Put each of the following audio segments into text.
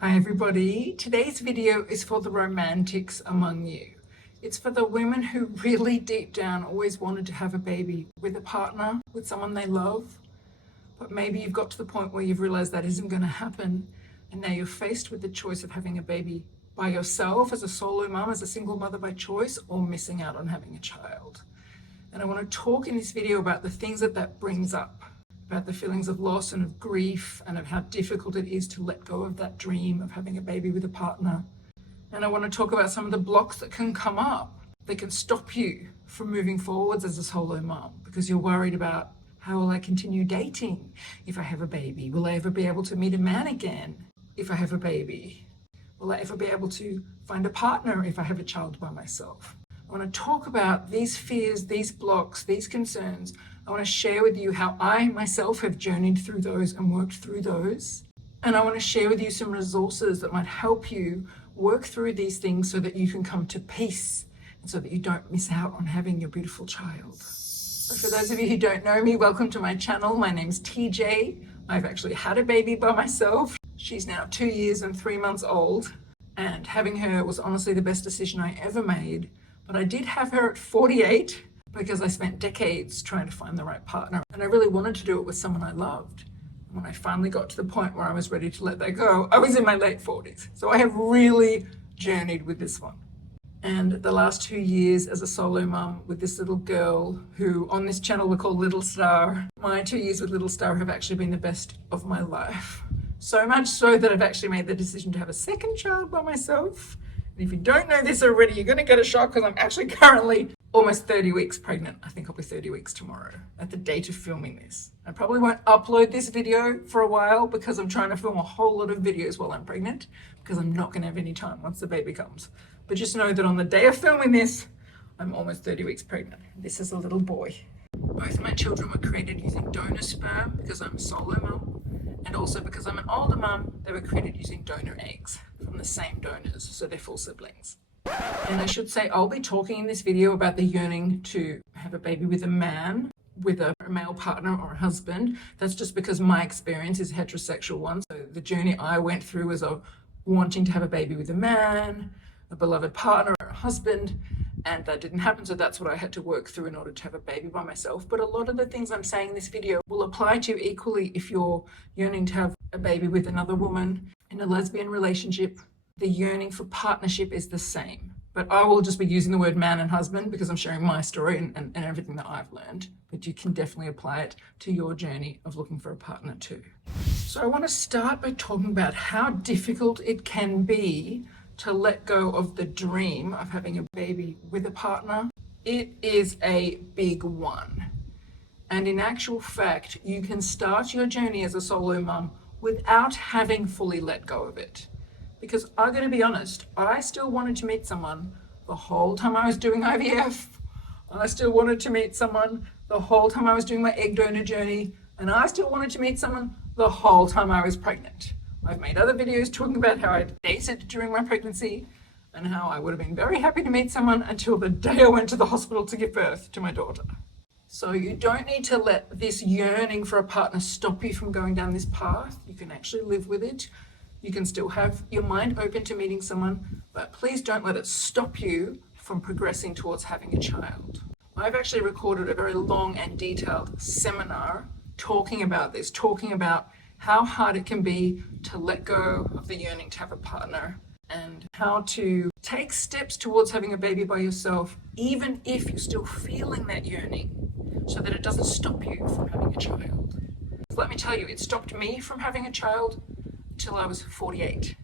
Hi everybody, today's video is for the romantics among you. It's for the women who really deep down always wanted to have a baby with a partner, with someone they love, but maybe you've got to the point where you've realized that isn't going to happen, and now you're faced with the choice of having a baby by yourself as a solo mum, as a single mother by choice, or missing out on having a child. And I want to talk in this video about the things that brings up, about the feelings of loss and of grief and of how difficult it is to let go of that dream of having a baby with a partner. And I want to talk about some of the blocks that can come up that can stop you from moving forwards as a solo mom, because you're worried about, how will I continue dating if I have a baby? Will I ever be able to meet a man again if I have a baby? Will I ever be able to find a partner if I have a child by myself? I want to talk about these fears, these blocks, these concerns. I want to share with you how I myself have journeyed through those and worked through those. And I want to share with you some resources that might help you work through these things so that you can come to peace and so that you don't miss out on having your beautiful child. So for those of you who don't know me, welcome to my channel. My name's TJ. I've actually had a baby by myself. She's now 2 years and 3 months old. And having her was honestly the best decision I ever made. But I did have her at 48 because I spent decades trying to find the right partner. And I really wanted to do it with someone I loved. And when I finally got to the point where I was ready to let that go, I was in my late 40s. So I have really journeyed with this one. And the last 2 years as a solo mum with this little girl who on this channel we call Little Star, my 2 years with Little Star have actually been the best of my life. So much so that I've actually made the decision to have a second child by myself. And if you don't know this already, you're going to get a shock because I'm actually currently almost 30 weeks pregnant. I think I'll be 30 weeks tomorrow at the date of filming this. I probably won't upload this video for a while because I'm trying to film a whole lot of videos while I'm pregnant because I'm not going to have any time once the baby comes. But just know that on the day of filming this, I'm almost 30 weeks pregnant. This is a little boy. Both my children were created using donor sperm because I'm a solo mum. And also because I'm an older mum, they were created using donor eggs from the same donors, so they're full siblings. And I should say I'll be talking in this video about the yearning to have a baby with a man, with a male partner or a husband. That's just because my experience is a heterosexual one. So the journey I went through was of wanting to have a baby with a man, a beloved partner or a husband, and that didn't happen. So that's what I had to work through in order to have a baby by myself. But a lot of the things I'm saying in this video will apply to you equally if you're yearning to have a baby with another woman in a lesbian relationship. The yearning for partnership is the same. But I will just be using the word man and husband because I'm sharing my story and everything that I've learned. But you can definitely apply it to your journey of looking for a partner too. So I want to start by talking about how difficult it can be to let go of the dream of having a baby with a partner. It is a big one. And in actual fact, you can start your journey as a solo mum without having fully let go of it. Because I'm going to be honest, I still wanted to meet someone the whole time I was doing IVF. I still wanted to meet someone the whole time I was doing my egg donor journey. And I still wanted to meet someone the whole time I was pregnant. I've made other videos talking about how I dated during my pregnancy and how I would have been very happy to meet someone until the day I went to the hospital to give birth to my daughter. So you don't need to let this yearning for a partner stop you from going down this path. You can actually live with it. You can still have your mind open to meeting someone, but please don't let it stop you from progressing towards having a child. I've actually recorded a very long and detailed seminar talking about this, talking about how hard it can be to let go of the yearning to have a partner and how to take steps towards having a baby by yourself, even if you're still feeling that yearning, so that it doesn't stop you from having a child. So let me tell you, it stopped me from having a child until I was 48.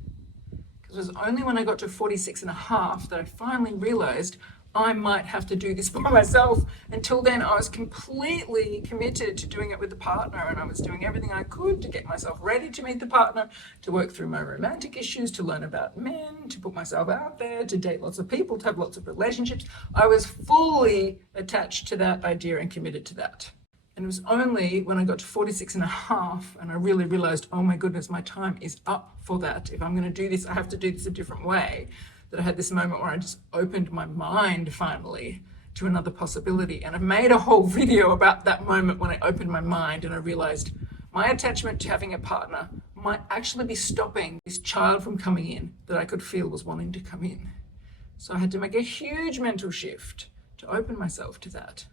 Because it was only when I got to 46 and a half that I finally realized I might have to do this by myself. Until then, I was completely committed to doing it with a partner, and I was doing everything I could to get myself ready to meet the partner, to work through my romantic issues, to learn about men, to put myself out there, to date lots of people, to have lots of relationships. I was fully attached to that idea and committed to that. And it was only when I got to 46 and a half and I really realized, oh my goodness, my time is up for that. If I'm going to do this, I have to do this a different way. That I had this moment where I just opened my mind finally to another possibility. And I've made a whole video about that moment when I opened my mind and I realized my attachment to having a partner might actually be stopping this child from coming in that I could feel was wanting to come in. So I had to make a huge mental shift to open myself to that.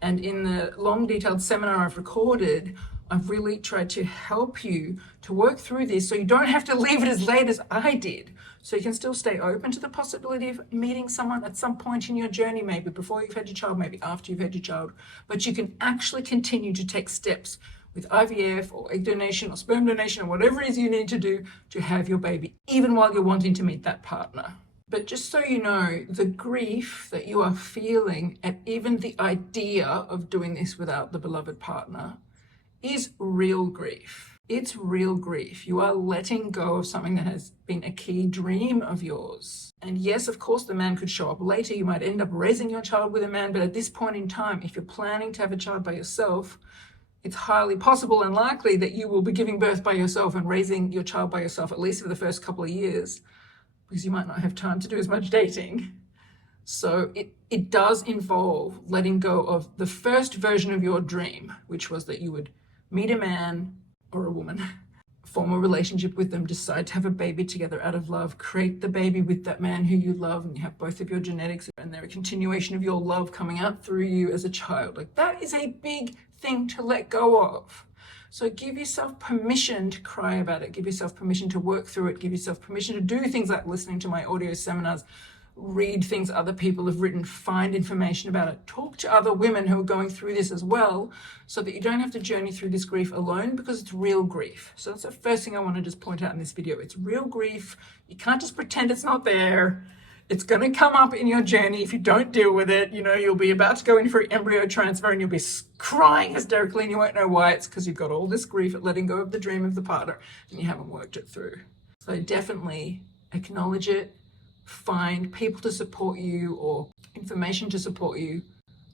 And in the long detailed seminar I've recorded, I've really tried to help you to work through this so you don't have to leave it as late as I did. So you can still stay open to the possibility of meeting someone at some point in your journey, maybe before you've had your child, maybe after you've had your child, but you can actually continue to take steps with IVF or egg donation or sperm donation or whatever it is you need to do to have your baby, even while you're wanting to meet that partner. But just so you know, the grief that you are feeling at even the idea of doing this without the beloved partner is real grief. It's real grief. You are letting go of something that has been a key dream of yours. And yes, of course, the man could show up later. You might end up raising your child with a man, but at this point in time, if you're planning to have a child by yourself, it's highly possible and likely that you will be giving birth by yourself and raising your child by yourself, at least for the first couple of years, because you might not have time to do as much dating. So it does involve letting go of the first version of your dream, which was that you would meet a man or a woman, form a relationship with them, decide to have a baby together out of love, create the baby with that man who you love, and you have both of your genetics and they're a continuation of your love coming out through you as a child. Like, that is a big thing to let go of. So give yourself permission to cry about it. Give yourself permission to work through it. Give yourself permission to do things like listening to my audio seminars, read things other people have written, find information about it, talk to other women who are going through this as well, so that you don't have to journey through this grief alone, because it's real grief. So that's the first thing I want to just point out in this video. It's real grief. You can't just pretend it's not there. It's going to come up in your journey if you don't deal with it. You know, you'll be about to go in for embryo transfer and you'll be crying hysterically and you won't know why. It's because you've got all this grief at letting go of the dream of the partner and you haven't worked it through. So definitely acknowledge it. Find people to support you or information to support you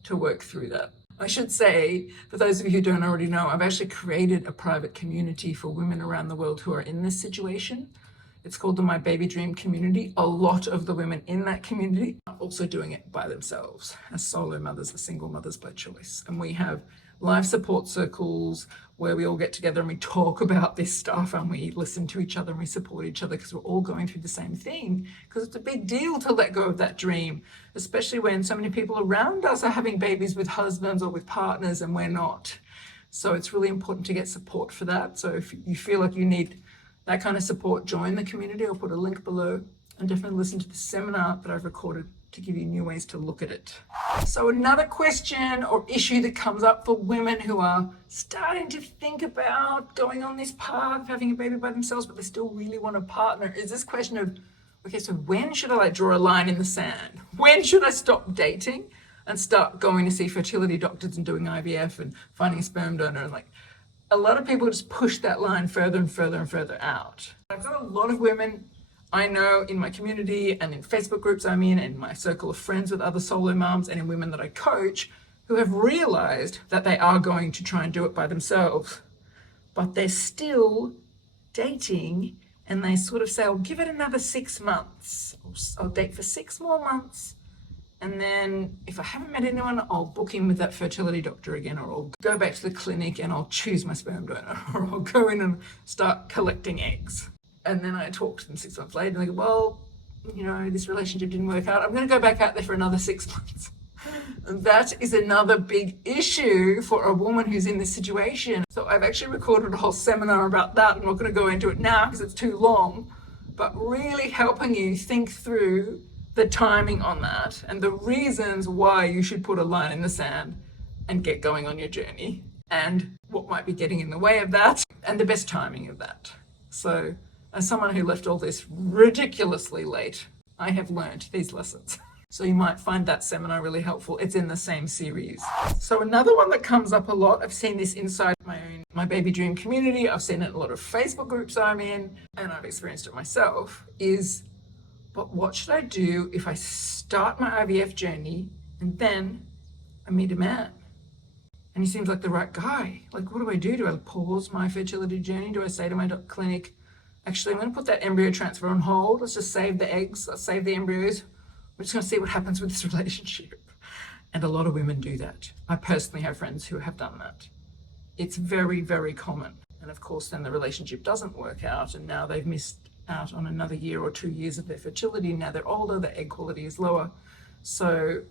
to work through that. I should say, for those of you who don't already know, I've actually created a private community for women around the world who are in this situation. It's called the My Baby Dream Community. A lot of the women in that community are also doing it by themselves as solo mothers, as single mothers by choice. And we have live support circles where we all get together and we talk about this stuff and we listen to each other and we support each other, because we're all going through the same thing. Because it's a big deal to let go of that dream, especially when so many people around us are having babies with husbands or with partners and we're not. So it's really important to get support for that. So if you feel like you need that kind of support, join the community. I'll put a link below, and definitely listen to the seminar that I've recorded to give you new ways to look at it. So another question or issue that comes up for women who are starting to think about going on this path of having a baby by themselves, but they still really want a partner, is this question of, okay, so when should I like draw a line in the sand? When should I stop dating and start going to see fertility doctors and doing IVF and finding a sperm donor? And like, a lot of people just push that line further and further and further out. I've got a lot of women I know in my community and in Facebook groups I'm in, and my circle of friends with other solo moms, and in women that I coach, who have realized that they are going to try and do it by themselves, but they're still dating, and they sort of say, I'll give it another 6 months. I'll date for 6 more months. And then if I haven't met anyone, I'll book in with that fertility doctor again, or I'll go back to the clinic and I'll choose my sperm donor, or I'll go in and start collecting eggs. And then I talk to them 6 months later and they go, well, you know, this relationship didn't work out. I'm going to go back out there for another 6 months. And that is another big issue for a woman who's in this situation. So I've actually recorded a whole seminar about that. I'm not going to go into it now because it's too long, but really helping you think through the timing on that and the reasons why you should put a line in the sand and get going on your journey, and what might be getting in the way of that, and the best timing of that. So as someone who left all this ridiculously late, I have learned these lessons. So you might find that seminar really helpful. It's in the same series. So another one that comes up a lot, I've seen this inside my Baby Dream community, I've seen it in a lot of Facebook groups I'm in, and I've experienced it myself, is, but what should I do if I start my IVF journey and then I meet a man and he seems like the right guy? Like, what do I do? Do I pause my fertility journey? Do I say to my clinic, actually, I'm going to put that embryo transfer on hold. Let's just save the eggs. Let's save the embryos. We're just going to see what happens with this relationship. And a lot of women do that. I personally have friends who have done that. It's very, very common. And And of course, then the relationship doesn't work out, and now they've missed out on another year or 2 years of their fertility. Now they're older, their egg quality is lower. So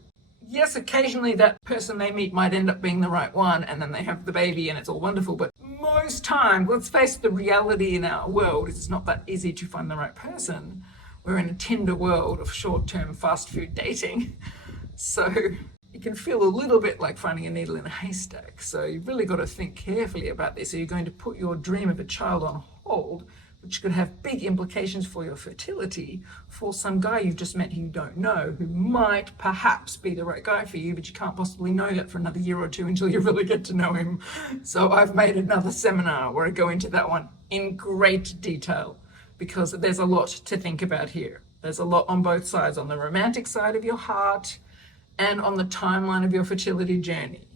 yes, occasionally that person they meet might end up being the right one, and then they have the baby and it's all wonderful. But most times, let's face the reality in our world, is it's not that easy to find the right person. We're in a Tinder world of short-term fast food dating. So it can feel a little bit like finding a needle in a haystack. So you've really got to think carefully about this. Are you going to put your dream of a child on hold, which could have big implications for your fertility, for some guy you've just met who you don't know, who might perhaps be the right guy for you, but you can't possibly know that for another year or two until you really get to know him. So I've made another seminar where I go into that one in great detail, because there's a lot to think about here. There's a lot on both sides, on the romantic side of your heart and on the timeline of your fertility journey.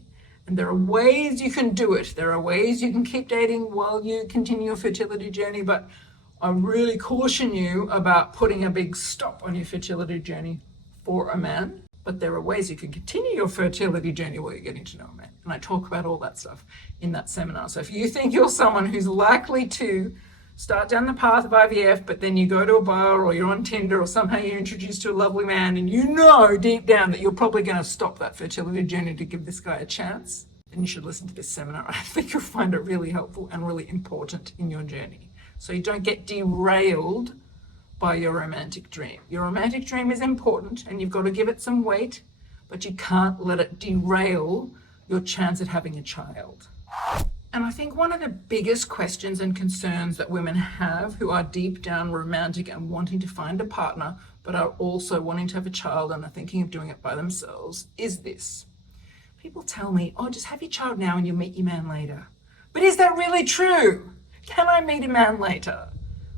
And there are ways you can do it. There are ways you can keep dating while you continue your fertility journey, but I really caution you about putting a big stop on your fertility journey for a man. But there are ways you can continue your fertility journey while you're getting to know a man. And I talk about all that stuff in that seminar. So if you think you're someone who's likely to start down the path of IVF, but then you go to a bar or you're on Tinder or somehow you're introduced to a lovely man and you know deep down that you're probably going to stop that fertility journey to give this guy a chance, then you should listen to this seminar. I think you'll find it really helpful and really important in your journey. So you don't get derailed by your romantic dream. Your romantic dream is important and you've got to give it some weight, but you can't let it derail your chance at having a child. And I think one of the biggest questions and concerns that women have who are deep down romantic and wanting to find a partner, but are also wanting to have a child and are thinking of doing it by themselves, is this. People tell me, oh, just have your child now and you'll meet your man later. But is that really true? Can I meet a man later?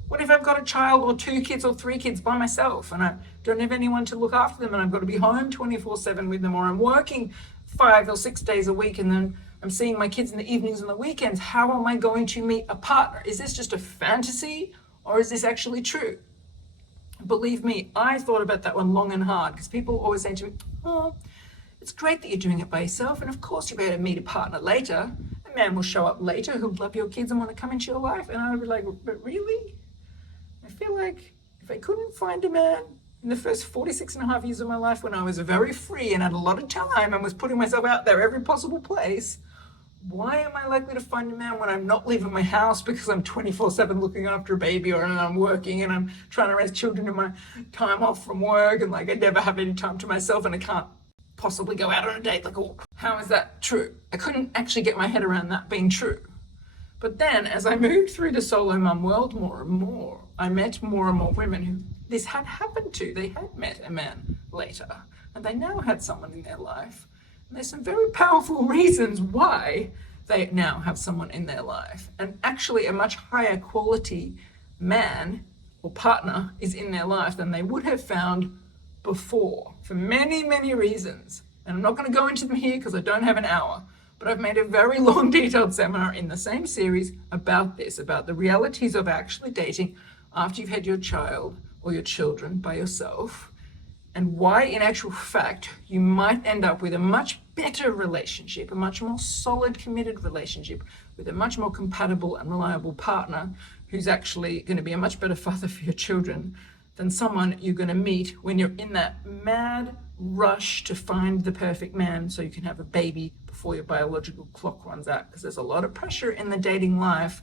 What if I've got a child or 2 kids or 3 kids by myself and I don't have anyone to look after them and I've got to be home 24/7 with them, or I'm working 5 or 6 days a week and then I'm seeing my kids in the evenings and the weekends? How am I going to meet a partner? Is this just a fantasy or is this actually true? Believe me, I thought about that one long and hard, because people always say to me, oh, it's great that you're doing it by yourself, and of course you'll be able to meet a partner later. A man will show up later who'll love your kids and want to come into your life. And I'll be like, but really? I feel like if I couldn't find a man in the first 46 and a half years of my life, when I was very free and had a lot of time and was putting myself out there every possible place, why am I likely to find a man when I'm not leaving my house because I'm 24/7 looking after a baby, or I'm working and I'm trying to raise children in my time off from work, and like I never have any time to myself and I can't possibly go out on a date? Like, oh, how is that true? I couldn't actually get my head around that being true. But then as I moved through the solo mum world more and more, I met more and more women who this had happened to. They had met a man later and they now had someone in their life. And there's some very powerful reasons why they now have someone in their life. And actually a much higher quality man or partner is in their life than they would have found before, for many, many reasons. And I'm not going to go into them here because I don't have an hour, but I've made a very long detailed seminar in the same series about this, about the realities of actually dating after you've had your child or your children by yourself, and why in actual fact you might end up with a much better relationship, a much more solid, committed relationship with a much more compatible and reliable partner who's actually going to be a much better father for your children than someone you're going to meet when you're in that mad rush to find the perfect man so you can have a baby before your biological clock runs out. Because there's a lot of pressure in the dating life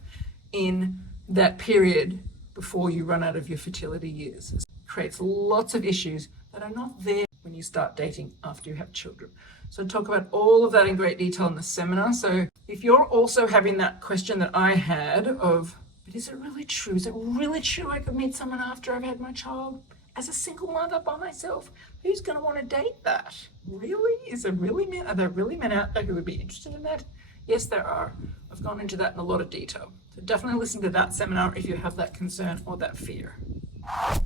in that period before you run out of your fertility years. It creates lots of issues that are not there when you start dating after you have children. So I talk about all of that in great detail in the seminar. So if you're also having that question that I had of, but is it really true? Is it really true I could meet someone after I've had my child as a single mother by myself? Who's going to want to date that? Really? Are there really men out there who would be interested in that? Yes, there are. I've gone into that in a lot of detail. So definitely listen to that seminar if you have that concern or that fear.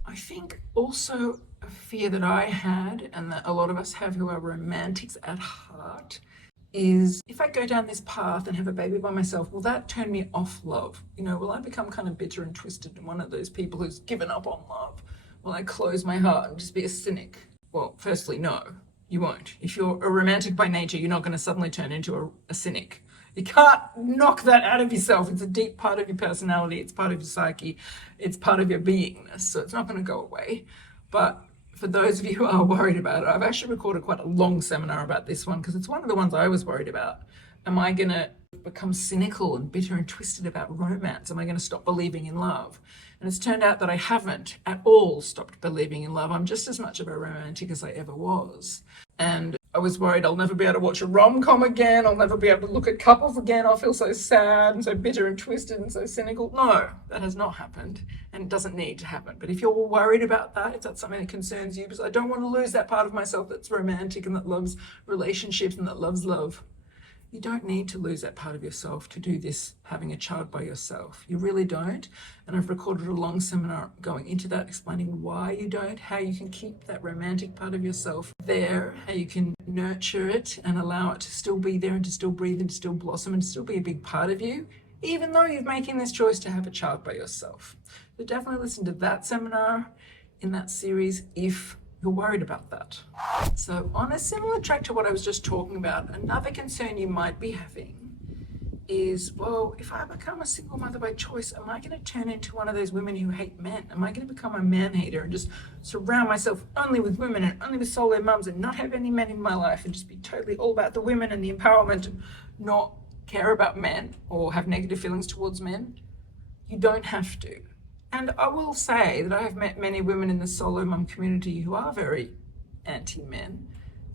I think also a fear that I had, and that a lot of us have who are romantics at heart, is if I go down this path and have a baby by myself, will that turn me off love? Will I become kind of bitter and twisted and one of those people who's given up on love? Will I close my heart and just be a cynic? Well, firstly, no, you won't. If you're a romantic by nature, you're not going to suddenly turn into a cynic. You can't knock that out of yourself. It's a deep part of your personality. It's part of your psyche. It's part of your beingness. So it's not going to go away. But for those of you who are worried about it, I've actually recorded quite a long seminar about this one because it's one of the ones I was worried about. Am I going to become cynical and bitter and twisted about romance? Am I going to stop believing in love? And it's turned out that I haven't at all stopped believing in love. I'm just as much of a romantic as I ever was. And I was worried I'll never be able to watch a rom-com again. I'll never be able to look at couples again. I'll feel so sad and so bitter and twisted and so cynical. No, that has not happened and it doesn't need to happen. But if you're worried about that, if that's something that concerns you, because I don't want to lose that part of myself that's romantic and that loves relationships and that loves love, you don't need to lose that part of yourself to do this, having a child by yourself. You really don't. And I've recorded a long seminar going into that, explaining why you don't, how you can keep that romantic part of yourself there, how you can nurture it and allow it to still be there and to still breathe and to still blossom and to still be a big part of you, even though you're making this choice to have a child by yourself. So definitely listen to that seminar in that series if you're worried about that. So on a similar track to what I was just talking about, another concern you might be having is, well, if I become a single mother by choice, am I going to turn into one of those women who hate men? Am I going to become a man hater and just surround myself only with women and only with solo mums and not have any men in my life and just be totally all about the women and the empowerment and not care about men or have negative feelings towards men? You don't have to. And I will say that I have met many women in the solo mum community who are very anti-men.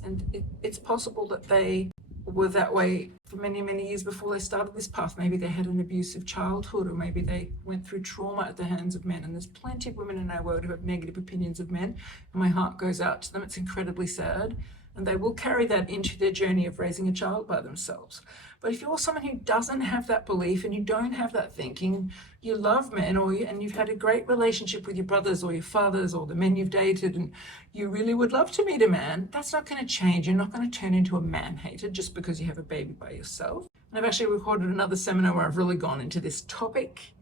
And it's possible that they were that way for many, many years before they started this path. Maybe they had an abusive childhood, or maybe they went through trauma at the hands of men. And there's plenty of women in our world who have negative opinions of men. And my heart goes out to them. It's incredibly sad. And they will carry that into their journey of raising a child by themselves. But if you're someone who doesn't have that belief and you don't have that thinking, you love men and you've had a great relationship with your brothers or your fathers or the men you've dated and you really would love to meet a man, that's not going to change. You're not going to turn into a man hater just because you have a baby by yourself. And I've actually recorded another seminar where I've really gone into this topic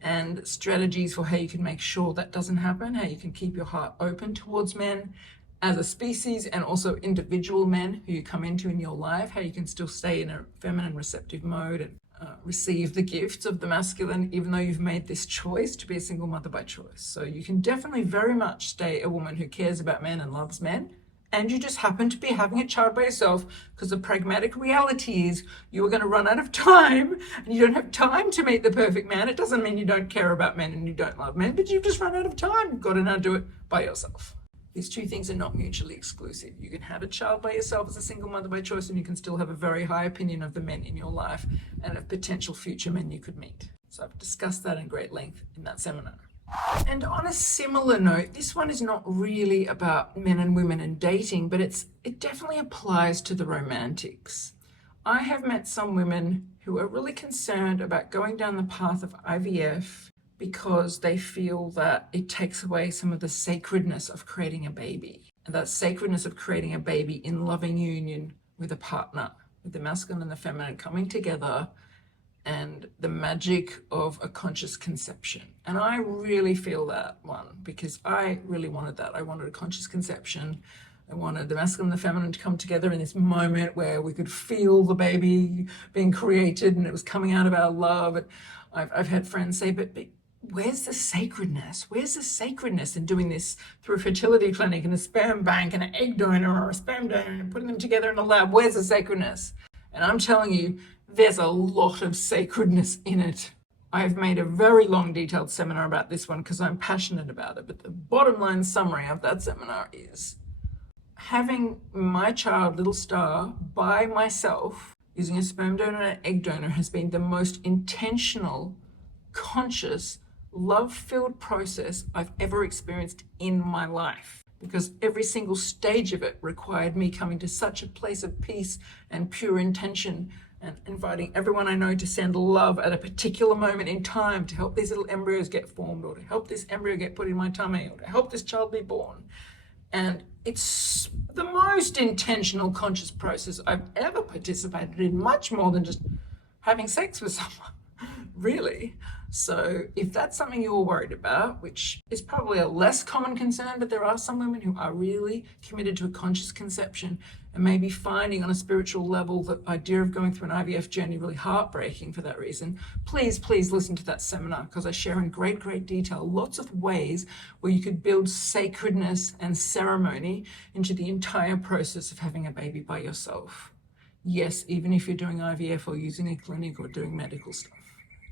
and strategies for how you can make sure that doesn't happen, how you can keep your heart open towards men as a species and also individual men who you come into in your life, how you can still stay in a feminine receptive mode and receive the gifts of the masculine, even though you've made this choice to be a single mother by choice. So you can definitely very much stay a woman who cares about men and loves men, and you just happen to be having a child by yourself because the pragmatic reality is you are going to run out of time and you don't have time to meet the perfect man. It doesn't mean you don't care about men and you don't love men, but you've just run out of time. You've got to now do it by yourself. These two things are not mutually exclusive. You can have a child by yourself as a single mother by choice, and you can still have a very high opinion of the men in your life and of potential future men you could meet. So I've discussed that in great length in that seminar. And on a similar note, this one is not really about men and women and dating, but it definitely applies to the romantics. I have met some women who are really concerned about going down the path of IVF because they feel that it takes away some of the sacredness of creating a baby. And that sacredness of creating a baby in loving union with a partner, with the masculine and the feminine coming together, and the magic of a conscious conception. And I really feel that one because I really wanted that. I wanted a conscious conception. I wanted the masculine and the feminine to come together in this moment where we could feel the baby being created and it was coming out of our love. And I've had friends say, but where's the sacredness? Where's the sacredness in doing this through a fertility clinic and a sperm bank and an egg donor or a sperm donor and putting them together in a lab? Where's the sacredness? And I'm telling you, there's a lot of sacredness in it. I've made a very long, detailed seminar about this one because I'm passionate about it. But the bottom line summary of that seminar is having my child, little star, by myself using a sperm donor and an egg donor has been the most intentional, conscious, love-filled process I've ever experienced in my life, because every single stage of it required me coming to such a place of peace and pure intention and inviting everyone I know to send love at a particular moment in time to help these little embryos get formed, or to help this embryo get put in my tummy, or to help this child be born. And it's the most intentional, conscious process I've ever participated in, much more than just having sex with someone, really. So if that's something you're worried about, which is probably a less common concern, but there are some women who are really committed to a conscious conception and maybe finding on a spiritual level the idea of going through an IVF journey really heartbreaking for that reason, please listen to that seminar, because I share in great detail lots of ways where you could build sacredness and ceremony into the entire process of having a baby by yourself. Yes, even if you're doing IVF or using a clinic or doing medical stuff.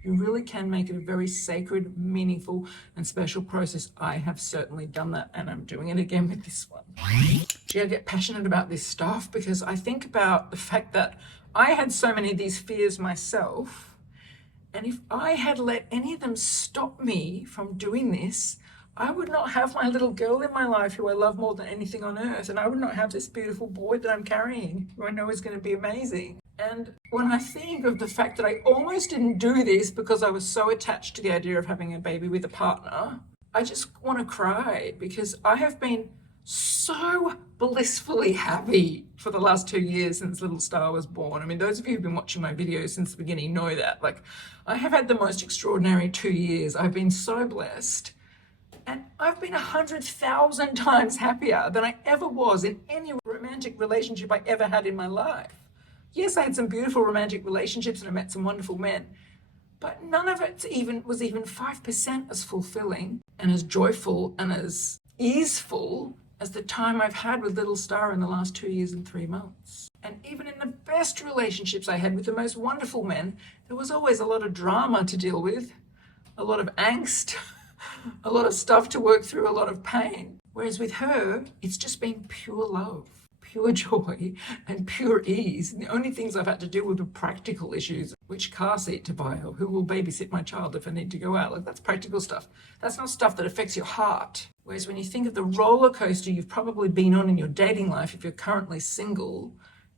You really can make it a very sacred, meaningful, and special process. I have certainly done that, and I'm doing it again with this one. Gee, I get passionate about this stuff because I think about the fact that I had so many of these fears myself, and if I had let any of them stop me from doing this, I would not have my little girl in my life who I love more than anything on earth, and I would not have this beautiful boy that I'm carrying, who I know is going to be amazing. And when I think of the fact that I almost didn't do this because I was so attached to the idea of having a baby with a partner, I just want to cry, because I have been so blissfully happy for the last 2 years since little Star was born. I mean, those of you who've been watching my videos since the beginning know that. Like, I have had the most extraordinary 2 years. I've been so blessed. And I've been 100,000 times happier than I ever was in any romantic relationship I ever had in my life. Yes, I had some beautiful romantic relationships and I met some wonderful men, but none of it was even 5% as fulfilling and as joyful and as easeful as the time I've had with little Star in the last 2 years and 3 months. And even in the best relationships I had with the most wonderful men, there was always a lot of drama to deal with, a lot of angst, a lot of stuff to work through, a lot of pain. Whereas with her, it's just been pure love, pure joy, and pure ease. And the only things I've had to deal with are practical issues. Which car seat to buy, or who will babysit my child if I need to go out. Like, that's practical stuff. That's not stuff that affects your heart. Whereas when you think of the roller coaster you've probably been on in your dating life, if you're currently single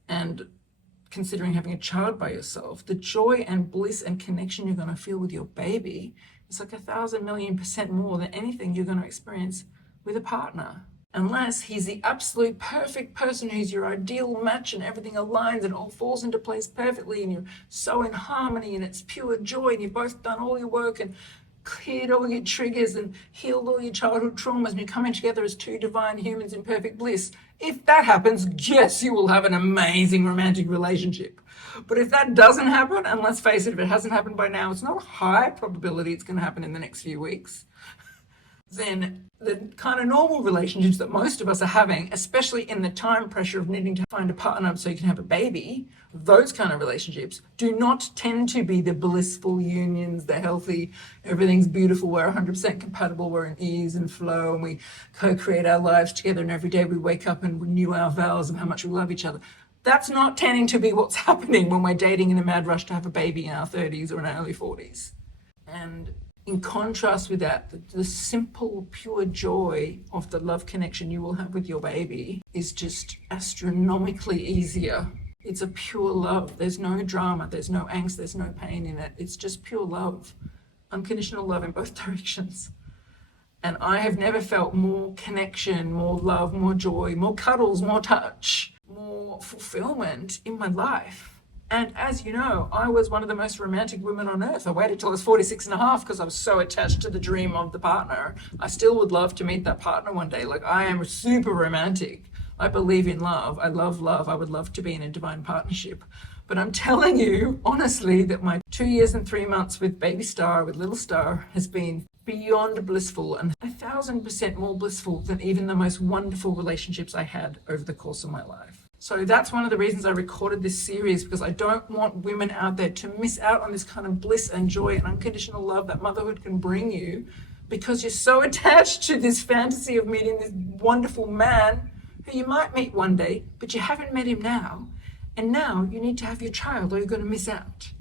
and considering having a child by yourself, the joy and bliss and connection you're going to feel with your baby is like 1,000,000,000% more than anything you're going to experience with a partner. Unless he's the absolute perfect person who's your ideal match and everything aligns and all falls into place perfectly and you're so in harmony and it's pure joy and you've both done all your work and cleared all your triggers and healed all your childhood traumas and you're coming together as two divine humans in perfect bliss. If that happens, yes, you will have an amazing romantic relationship. But if that doesn't happen, and let's face it, if it hasn't happened by now, it's not a high probability it's going to happen in the next few weeks, then the kind of normal relationships that most of us are having, especially in the time pressure of needing to find a partner so you can have a baby, those kind of relationships do not tend to be the blissful unions, the healthy, everything's beautiful, we're 100% compatible, we're in ease and flow, and we co-create our lives together, and every day we wake up and renew our vows of how much we love each other. That's not tending to be what's happening when we're dating in a mad rush to have a baby in our 30s or in our early 40s. And in contrast with that, the simple, pure joy of the love connection you will have with your baby is just astronomically easier. It's a pure love. There's no drama, there's no angst, there's no pain in it. It's just pure love, unconditional love in both directions. And I have never felt more connection, more love, more joy, more cuddles, more touch, more fulfillment in my life. And as you know, I was one of the most romantic women on earth. I waited till I was 46 and a half because I was so attached to the dream of the partner. I still would love to meet that partner one day. Like, I am super romantic. I believe in love. I love love. I would love to be in a divine partnership. But I'm telling you, honestly, that my 2 years and 3 months with baby Star, with little Star, has been beyond blissful and 1,000% more blissful than even the most wonderful relationships I had over the course of my life. So that's one of the reasons I recorded this series, because I don't want women out there to miss out on this kind of bliss and joy and unconditional love that motherhood can bring you, because you're so attached to this fantasy of meeting this wonderful man who you might meet one day, but you haven't met him now. And now you need to have your child or you're going to miss out.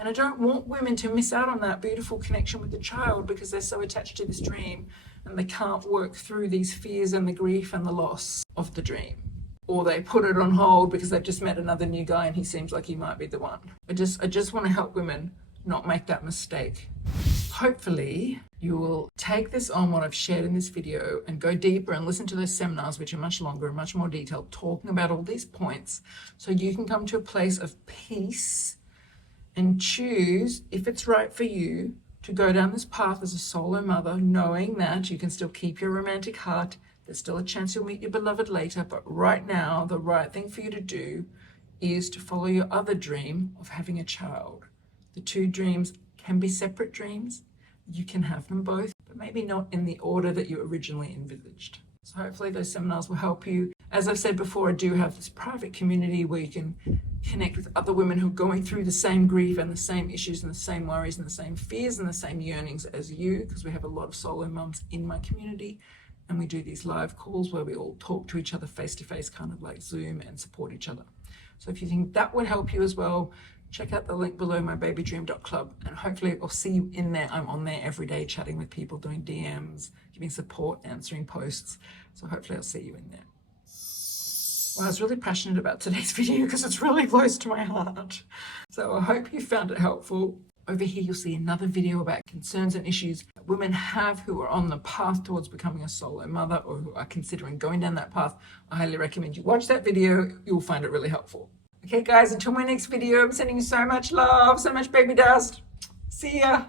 And I don't want women to miss out on that beautiful connection with the child because they're so attached to this dream and they can't work through these fears and the grief and the loss of the dream. Or they put it on hold because they've just met another new guy and he seems like he might be the one. I just want to help women not make that mistake. Hopefully you will take this on what I've shared in this video and go deeper and listen to those seminars, which are much longer and much more detailed, talking about all these points, so you can come to a place of peace and choose, if it's right for you, to go down this path as a solo mother, knowing that you can still keep your romantic heart. There's still a chance you'll meet your beloved later, but right now, the right thing for you to do is to follow your other dream of having a child. The two dreams can be separate dreams. You can have them both, but maybe not in the order that you originally envisaged. So hopefully those seminars will help you. As I've said before, I do have this private community where you can connect with other women who are going through the same grief and the same issues and the same worries and the same fears and the same yearnings as you, because we have a lot of solo mums in my community. And we do these live calls where we all talk to each other face to face, kind of like Zoom, and support each other. So if you think that would help you as well, check out the link below, mybabydream.club, and hopefully I'll see you in there. I'm on there every day chatting with people, doing DMs, giving support, answering posts. So hopefully I'll see you in there. Well, I was really passionate about today's video because it's really close to my heart. So I hope you found it helpful. Over here, you'll see another video about concerns and issues that women have who are on the path towards becoming a solo mother or who are considering going down that path. I highly recommend you watch that video. You'll find it really helpful. Okay, guys, until my next video, I'm sending you so much love, so much baby dust. See ya.